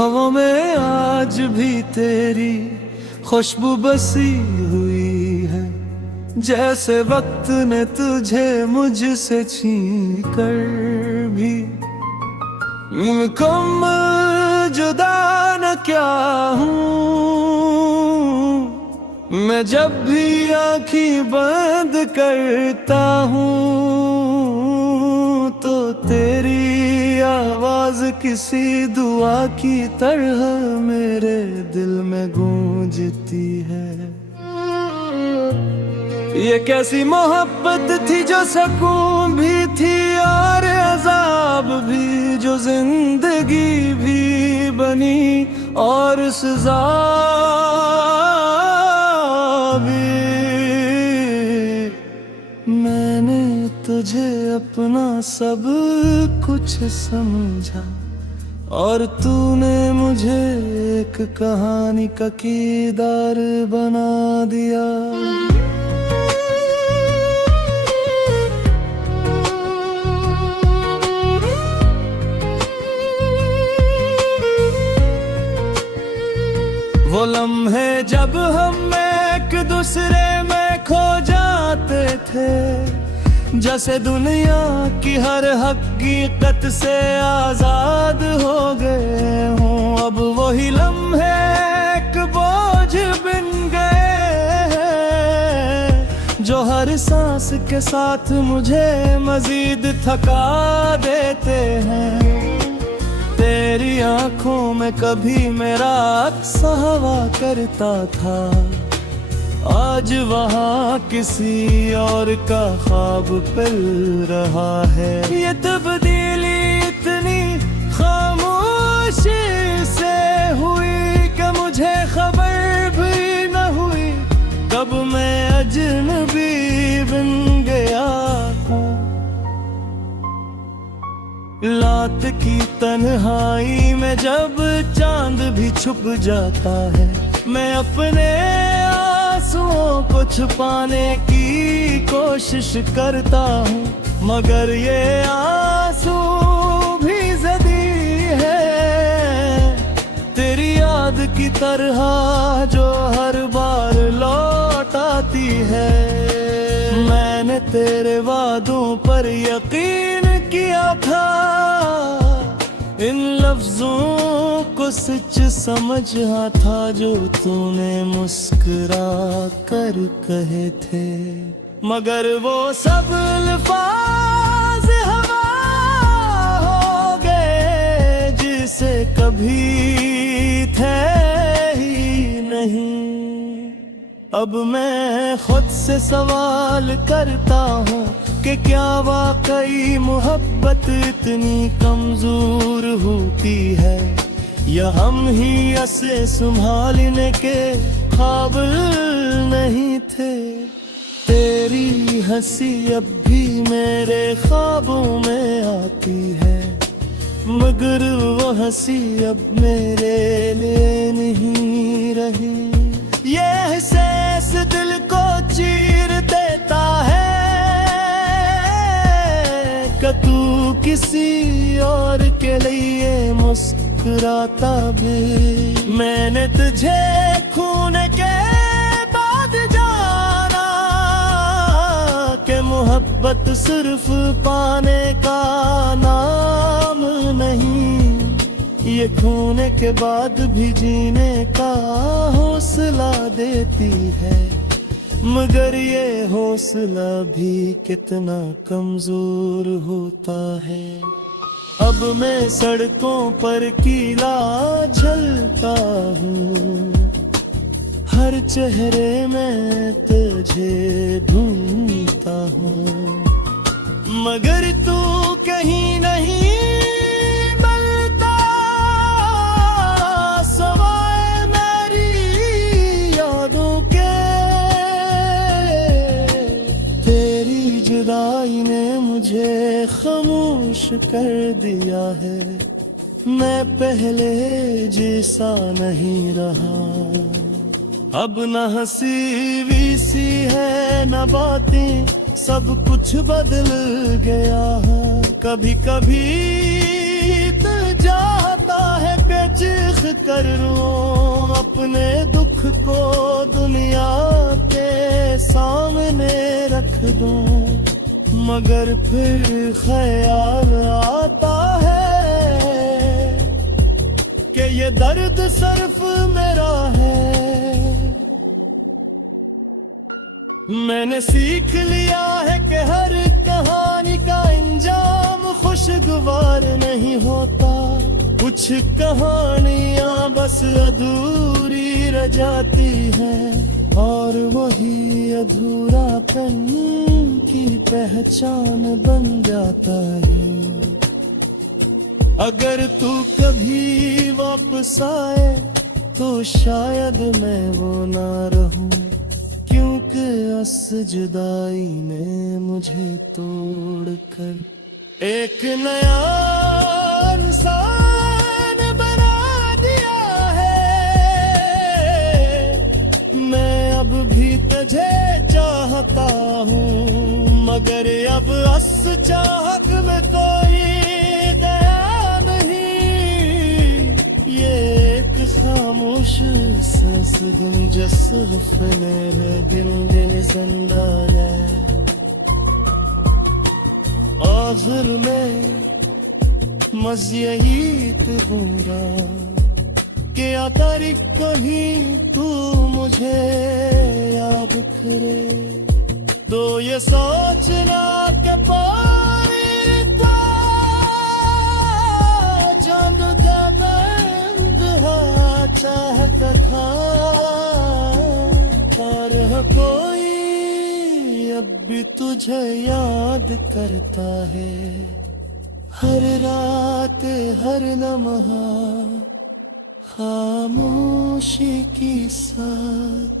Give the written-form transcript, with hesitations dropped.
हवा में आज भी तेरी खुशबू बसी हुई है, जैसे वक्त ने तुझे मुझसे छीन कर भी। मुकम्मल जुदा न क्या हूँ मैं, जब भी आँखें बंद करता हूँ तो तेरी आवाज किसी दुआ की तरह मेरे दिल में गूंजती है। ये कैसी मोहब्बत थी जो सुकून भी थी और अजाब भी, जो जिंदगी भी बनी और सजा भी। मैंने तुझे अपना सब कुछ समझा और तूने मुझे एक कहानी का किरदार बना दिया। वो लम्हे जब हम एक दूसरे में खो जाते थे, जैसे दुनिया की हर हकीकत से आजाद हो गए हों। अब वही लम्हे एक बोझ बन गए हैं, जो हर सांस के साथ मुझे मजीद थका देते हैं। तेरी आंखों में कभी मेरा अक्स हवा करता था, आज वहाँ किसी और का ख्वाब पल रहा है। ये तब्दीली इतनी खामोशी से हुई कि मुझे खबर भी न हुई कब मैं अजनबी बन गया हूँ। रात की तन्हाई में जब चांद भी छुप जाता है, मैं अपने आंसुओं को छुपाने की कोशिश करता हूँ, मगर ये आंसू भी ज़दी है तेरी याद की तरह जो हर बार लौट आती है। मैंने तेरे वादों पर यकीन किया था, इन लफ्जों को सच समझा था जो तूने मुस्कुरा कर कहे थे, मगर वो सब अल्फाज हवा हो गए जिसे कभी थे ही नहीं। अब मैं खुद से सवाल करता हूँ कि क्या वाकई मोहब्बत इतनी कमजोर होती है, या हम ही इसे संभालने के काबिल नहीं थे। तेरी हंसी अब भी मेरे ख्वाबों में आती है, मगर वो हंसी अब मेरे लिए नहीं रही। ये एहसास दिल को चीर देता है कि तू किसी और के लिए मुस्कुराता भी। मैंने तुझे खून के बाद जाना कि मोहब्बत सिर्फ पाने का नाम नहीं, ये खोने के बाद भी जीने का हौसला देती है, मगर ये हौसला भी कितना कमजोर होता है। अब मैं सड़कों पर कीला झलता हूँ, हर चेहरे में तुझे ढूंढता हूँ, मगर तू कहीं नहीं ने मुझे खामोश कर दिया है। मैं पहले जैसा नहीं रहा, अब न हंसी वीसी है न बातें, सब कुछ बदल गया है। कभी कभी तो जाता है कि चीख कर रोऊं, अपने दुख को दुनिया के सामने रख दूं, मगर फिर ख्याल आता है कि ये दर्द सिर्फ मेरा है। मैंने सीख लिया है कि हर कहानी का इंजाम खुशगवार नहीं होता, कुछ कहानियां बस अधूरी रह जाती हैं, और वही अधूरापन की पहचान बन जाता है। अगर तू कभी वापस आए तो शायद मैं वो ना रहूं, क्योंकि अस जुदाई ने मुझे तोड़कर एक नया इंसान बना दिया है। मैं अब भी तुझे चाहता हूँ, मगर अब अस चाहत में कोई दया नहीं। ये एक खामोश ससगुन जसफ मेरे दिल जिंदा है। आखिर में मज़ यही तो दूंगा कि आ तारीख को ही तू मुझे याद करे, तो ये सोचना के पानी था चांद का बंद चाहत था, और कोई अब भी तुझे याद करता है, हर रात हर लम्हा खामोशी के साथ।